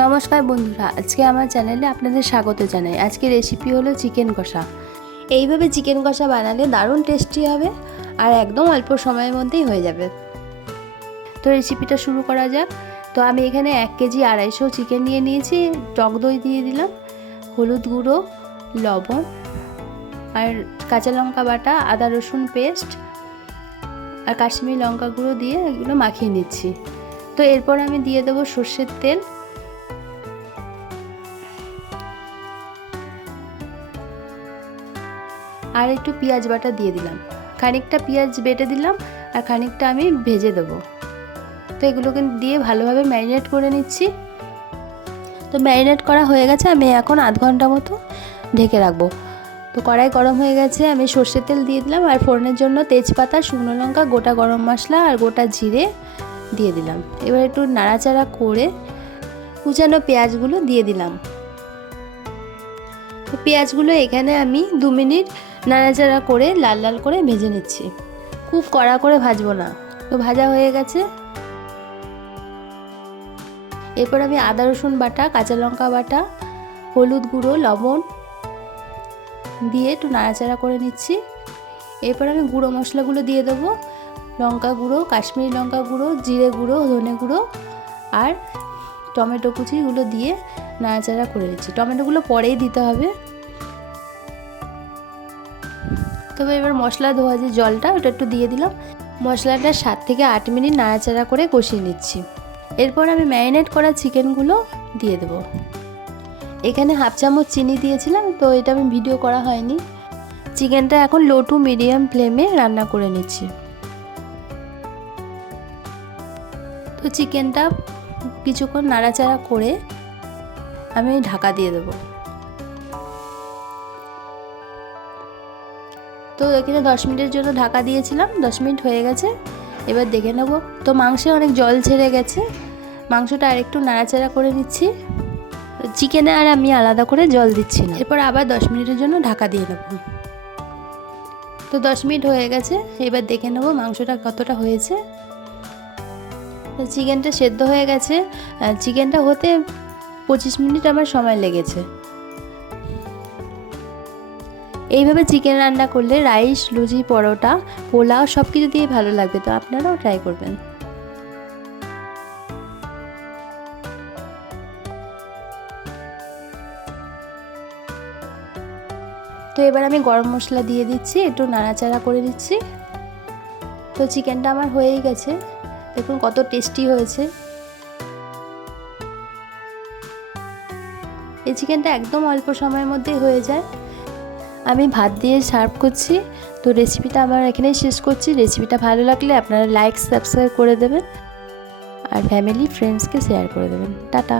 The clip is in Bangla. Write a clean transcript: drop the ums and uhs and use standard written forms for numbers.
নমস্কার বন্ধুরা, আজকে আমার চ্যানেলে আপনাদের স্বাগত জানাই। আজকে রেসিপি হলো চিকেন কষা। এইভাবে চিকেন কষা বানালে দারুণ টেস্টি হবে আর একদম অল্প সময়ের মধ্যেই হয়ে যাবে। তো রেসিপিটা শুরু করা যাক। তো আমি এখানে 1 কেজি 250 চিকেন নিয়ে নিয়েছি। টক দই দিয়ে দিলাম, হলুদ গুঁড়ো, লবণ আর কাঁচা লঙ্কা বাটা, আদা রসুন পেস্ট আর কাশ্মীরি লঙ্কা গুঁড়ো দিয়ে এগুলো মাখিয়ে নিচ্ছি। তো এরপর আমি দিয়ে দেবো সর্ষের তেল, আর একটু পেঁয়াজ বাটা দিয়ে দিলাম। খানিকটা পেঁয়াজ বেটে দিলাম আর খানিকটা আমি ভেজে দেবো। তো এগুলোকে দিয়ে ভালোভাবে ম্যারিনেট করে নিচ্ছি। তো ম্যারিনেট করা হয়ে গেছে, আমি এখন আধ ঘন্টা মতো ঢেকে রাখবো। তো কড়াই গরম হয়ে গেছে, আমি সর্ষের তেল দিয়ে দিলাম আর ফোড়নের জন্য তেজপাতা, শুকনো লঙ্কা, গোটা গরম মশলা আর গোটা জিরে দিয়ে দিলাম। এবার একটু নাড়াচাড়া করে কুচানো পেঁয়াজগুলো দিয়ে দিলাম। তো পেঁয়াজগুলো এখানে আমি 2 মিনিট নাড়াচাড়া করে লাল লাল করে ভেজে নিচ্ছি। খুব কড়া করে ভাজবো না। তো ভাজা হয়ে গেছে। এরপর আমি আদা রসুন বাটা, কাঁচা লঙ্কা বাটা, হলুদ গুঁড়ো, লবণ দিয়ে একটু নাড়াচাড়া করে নিচ্ছি। এরপর আমি গুঁড়ো মশলাগুলো দিয়ে দেবো। লঙ্কা গুঁড়ো, কাশ্মীরি লঙ্কা গুঁড়ো, জিরে গুঁড়ো, ধনে গুঁড়ো আর টমেটো কুচিগুলো দিয়ে নাড়াচাড়া করে নিচ্ছি। টমেটোগুলো পরেই দিতে হবে। তবে এবার মশলা ধোয়া যে জলটা ওটা একটু দিয়ে দিলাম। মশলাটা 7 থেকে 8 মিনিট নাড়াচাড়া করে কষিয়ে নিচ্ছি। এরপর আমি ম্যারিনেট করা চিকেনগুলো দিয়ে দেবো। এখানে 1/2 চামচ চিনি দিয়েছিলাম, তো এটা আমি ভিডিও করা হয়নি। চিকেনটা এখন লো টু মিডিয়াম ফ্লেমে রান্না করে নিচ্ছি। তো চিকেনটা কিছুক্ষণ নাড়াচাড়া করে আমি ঢাকা দিয়ে দেবো। তো এখানে 10 মিনিটের জন্য ঢাকা দিয়েছিলাম, 10 মিনিট হয়ে গেছে। এবার দেখে নেব। তো মাংসে অনেক জল ছেড়ে গেছে, মাংসটা আরেকটু নাড়াচাড়া করে নিচ্ছি। চিকেনে আর আমি আলাদা করে জল দিচ্ছি না। এরপর আবার 10 মিনিটের জন্য ঢাকা দিয়ে নেব। তো 10 মিনিট হয়ে গেছে, এবার দেখে নেব মাংসটা কতটা হয়েছে। তো চিকেনটা সেদ্ধ হয়ে গেছে। চিকেনটা হতে 25 মিনিট আমার সময় লেগেছে। এইভাবে চিকেন রান্না করলে রাইস, লুচি, পরোটা, পোলাও সব কিছু দিয়ে ভালো লাগবে। তো আপনারাও ট্রাই করবেন। তো এবার আমি গরম মশলা দিয়ে দিচ্ছি, একটু নাড়াচাড়া করে দিচ্ছি। তো চিকেনটা আমার হয়েই গেছে, দেখুন কত টেস্টি হয়েছে। এই চিকেনটা একদম অল্প সময়ের মধ্যেই হয়ে যায়। আমি ভাত দিয়ে সার্ভ করছি। তো রেসিপিটা আমার এখানেই শেষ করছি। রেসিপিটা ভালো লাগলে আপনারা লাইক, সাবস্ক্রাইব করে দেবেন আর ফ্যামিলি, ফ্রেন্ডসকে শেয়ার করে দেবেন। টাটা।